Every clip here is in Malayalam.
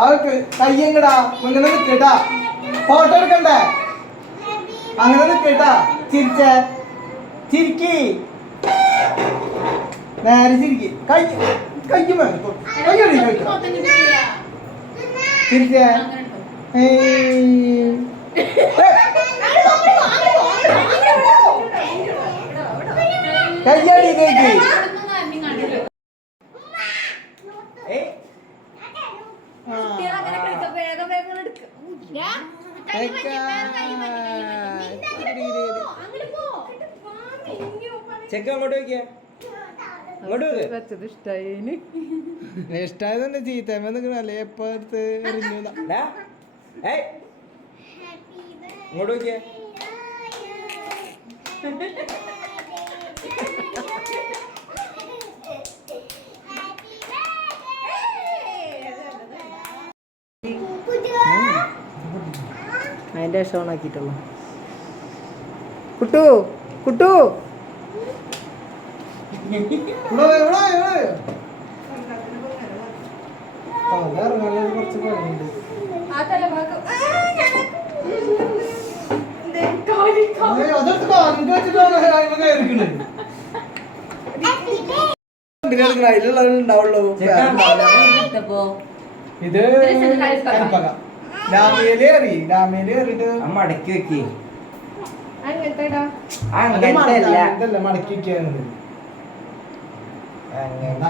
അവർക്ക് കയ്യങ്ങടാ ഇങ്ങനെ നിൽക്കട്ടാ, ഫോട്ടോ എടുക്കണ്ടേ, അങ്ങനെ നിൽക്കട്ടാ. ചിരിച്ചേ, ചിരിക്കി, നേരെ ചിരിക്കി, കൈ കയ്യും കയ്യടി ചിരിച്ചേ. കയ്യടി കഴിക്ക്. ചെക്ക അങ്ങോട്ട് നോക്കിയ, അങ്ങോട്ട് ഇഷ്ടായതന്നെ ചീത്തമ്മ നിൽക്കണല്ലേ എപ്പോ എടുത്ത് എറിഞ്ഞു. അങ്ങോട്ട് നോക്കിയ അതിന്റെ ശേഷം ഓണാക്കിട്ടുള്ളൂ. കുട്ടു കുട്ടു കുറച്ച് പണിയുണ്ട്. അതിലുള്ളതുണ്ടാവുള്ളൂ. ഇത് രാമേലി എറി, രാമേലി എറിയിട്ട് മടക്കി വെക്കി, മടക്കി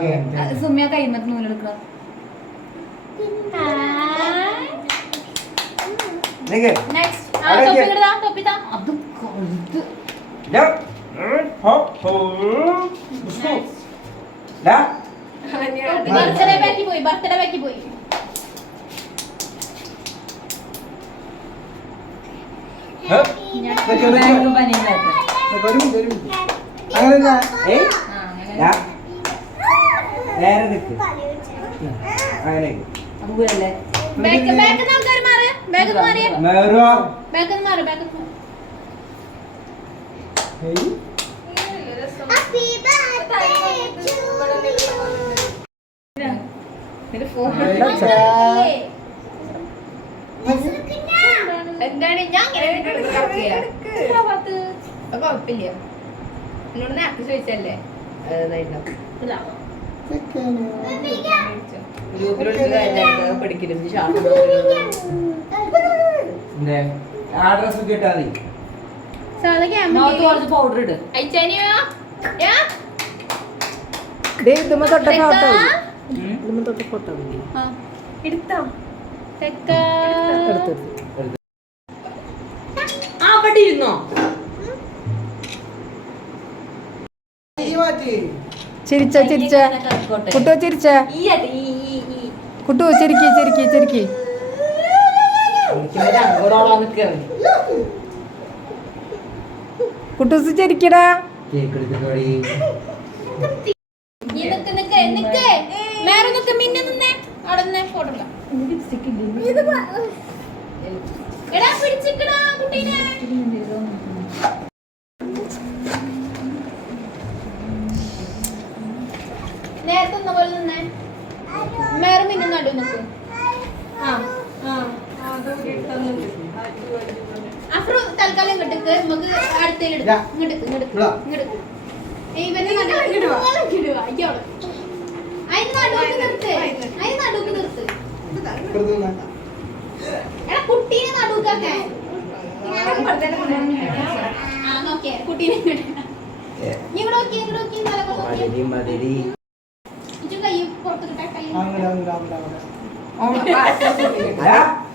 വെക്കാണ്. സുമ്യ കൈമത്ത് നൂലെടുക്കുക. ബർത്ത്ഡേ ബാക്കി പോയി, ബർത്ത്ഡേ ബാക്കി പോയി. എന്താണ് ഞാൻ കുഴപ്പമില്ല, എന്നോട് നേരത്തെ ചോദിച്ചല്ലേ. പൗഡർ ഇട്. അവിടെ ഇരുന്നോ? ചിരിച്ച ചിരിച്ച കുട്ടു, ചിരിച്ച കുട്ടു, ചിരിക്കി ചിരിക്കി ചിരിക്കി. കുട്ടൂസ് ചിരിക്കടാ. നേരത്തെ പോലെ നിന്നേ, മേറും പിന്നെ നടു നിൽക്ക്. അഫ്രു തൽക്കാലം ഇങ്ങോട്ടേക്ക് നമുക്ക് അടുത്തേക്ക് ഇങ്ങോട്ട് ഇവന്റെ നടുക്ക് നിർത്ത്. എടാ കുട്ടീനെ നടുക്കൊക്കെ നോക്കിയേ, കുട്ടീനെ ഇങ്ങോട്ട് നോക്കി, ഇങ്ങോട്ട് നോക്കി, കൈ പുറത്തിട്ടെ, കൈ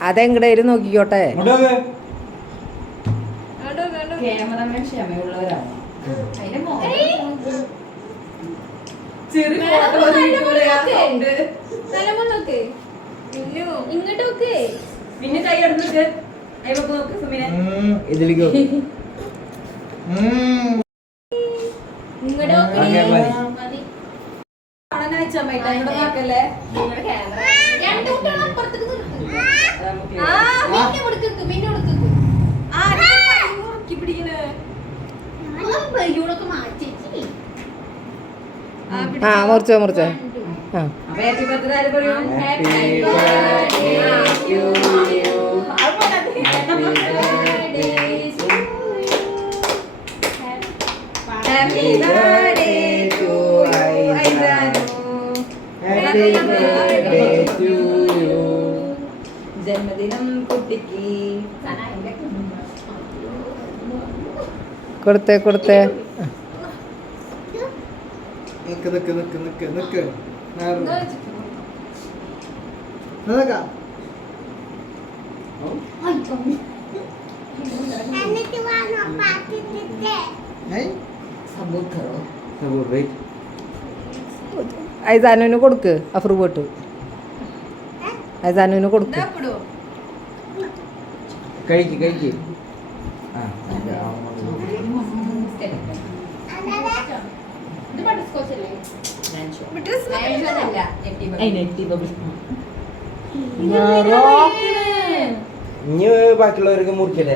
അതെങ്ങടേലും നോക്കിക്കോട്ടെ. ക്യാമറമാൻ ക്ഷമയുള്ളവരാണ്. ഇങ്ങോട്ടോക്ക് പിന്നെ കൈ എടുത്ത് നോക്ക് സുമിനെ, ഇതിലേക്ക് ഇങ്ങോട്ടോക്കെ മുറിച്ചോ മുറിച്ചോ. ഹാപ്പി ബർത്ത്ഡേ കൊടുത്തേ കൊടുത്തേ നിക്ക് നടക്കാം ഐസാനുവിന് കൊടുക്ക് അഫ്രൂട്ട് ഐസാനുവിന് കൊടുക്ക് കഴിക്ക് ഇനി ബാക്കിയുള്ളവർക്ക് മുറിക്കല്ലേ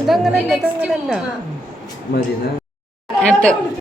ഇതങ്ങനല്ല മതി അടുത്ത്